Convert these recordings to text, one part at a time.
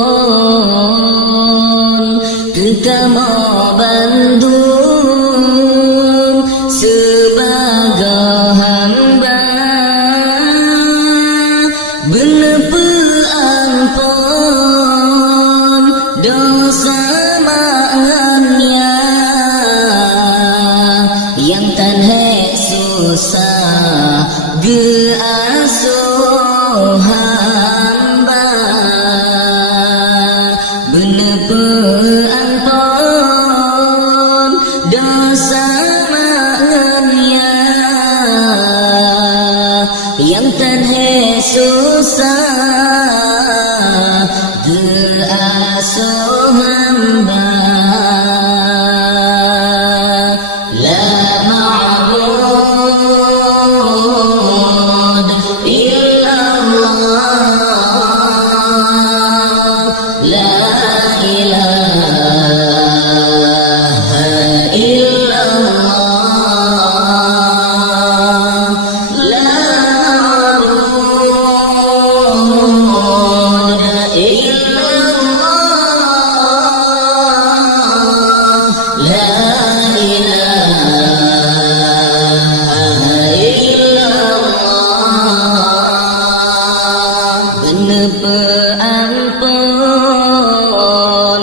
ampun Kekamo Bandung sebagai hamba bener ampun dosa maannya yang tanhe susah geasuh hamba bener ampun dosa maannya yang tanhe susah geasuh hamba ampun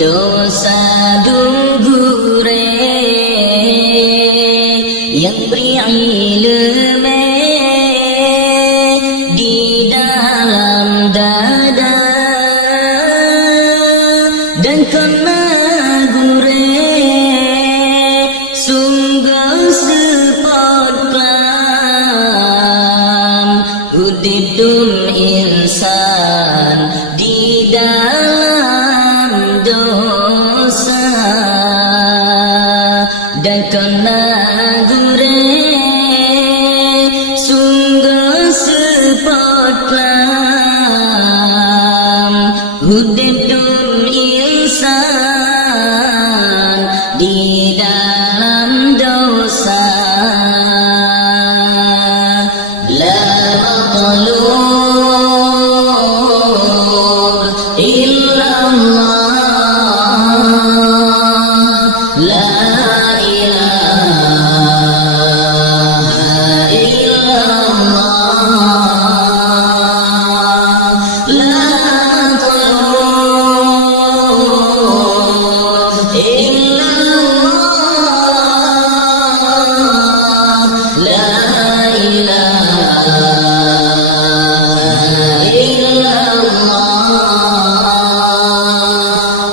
dosa dunggure yang beri ilmu di dalam dada dan kena gure sungguh sepotlam udidum insan di dalam dosa dan kena gure sungguh sepotlam udidum insan di dalam dosa la maqlub illallah la ilaha illallah la maqlub illallah la ilaha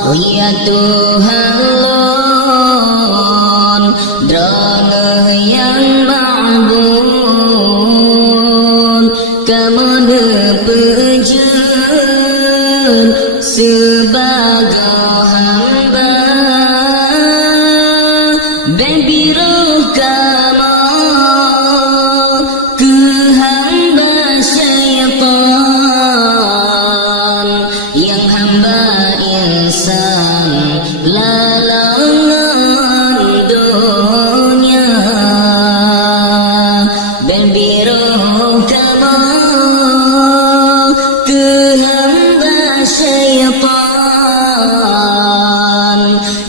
oh ya Tuhan lon drone yang ma'bun kamu nepejen sebagai hamba baby roh kamu ke hamba syaitan yang hamba insan lalangan dunia berbiru kamu ke hamba syaitan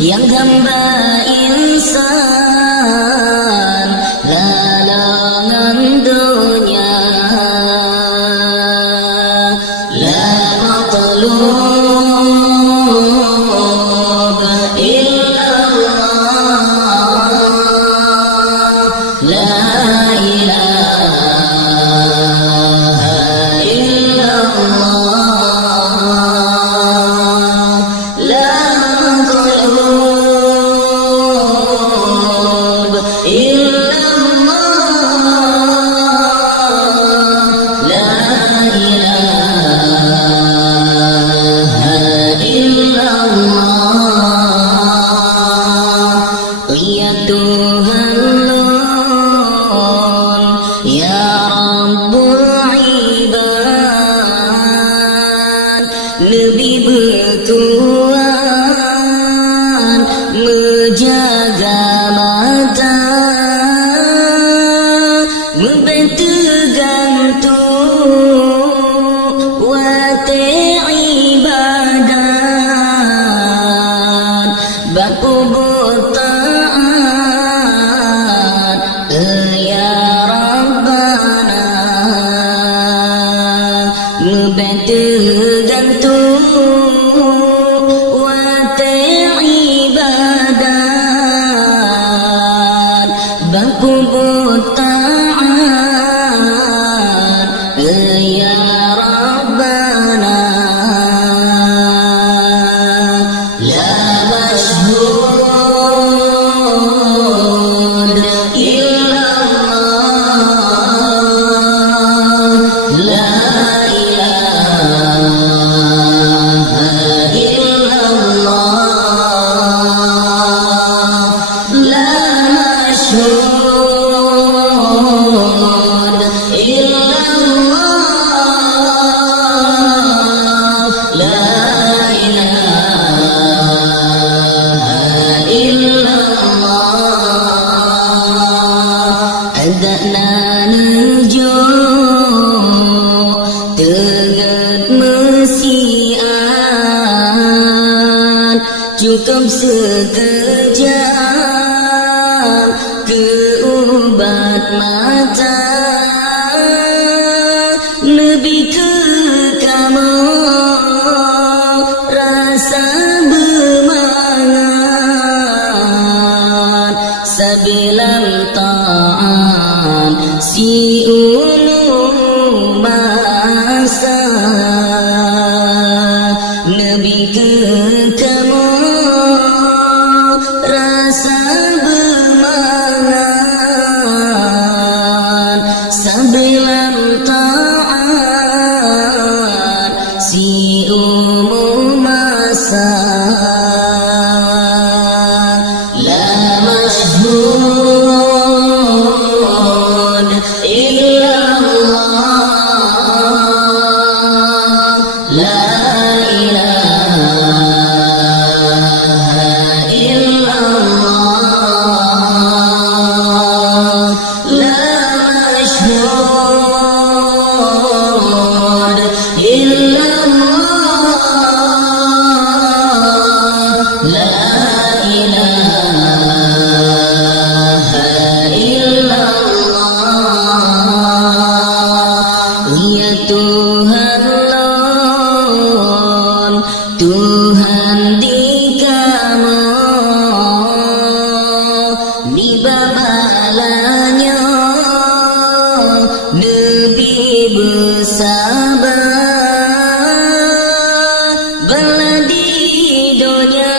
yang hamba insan lalangan dunia la maqlub illallah la ilaha illallah la maqlub illallah la ilaha illallah ya Tuhan lon ya Rabbul ibad lebih bertuan menjaga mata membantu gantung ibadat berkubur taat ya Rabbana ngebete gantung wate ibadat berkubur taat ya Rabbana la mashhud illallah la ilaha illallah la mashhud illallah la ilaha illallah adana nuju tegat mesian cukup sekejap keubat mata lebih ke kamu rasa bermangat sabilam ta'an si ulu masa lebih ke kamu rasa bermangat sabilam ta'an si umum masa la mashhud illallah la ilaha illallah la mashhud illallah la ilaha illallah ya Tuhan lon Tuhan di kamu di babalanya lebih bersabar bala di dunia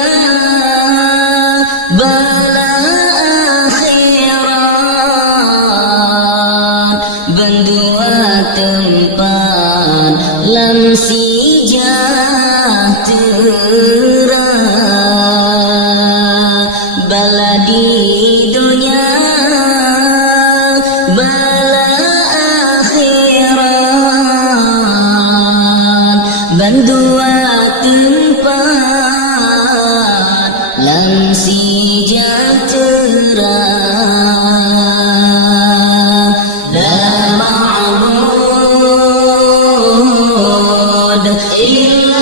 bala akhirat bendua tempat lam sejahtera bala di dunia bala akhirat bendua tempat lam sejahtera la ma'bud illa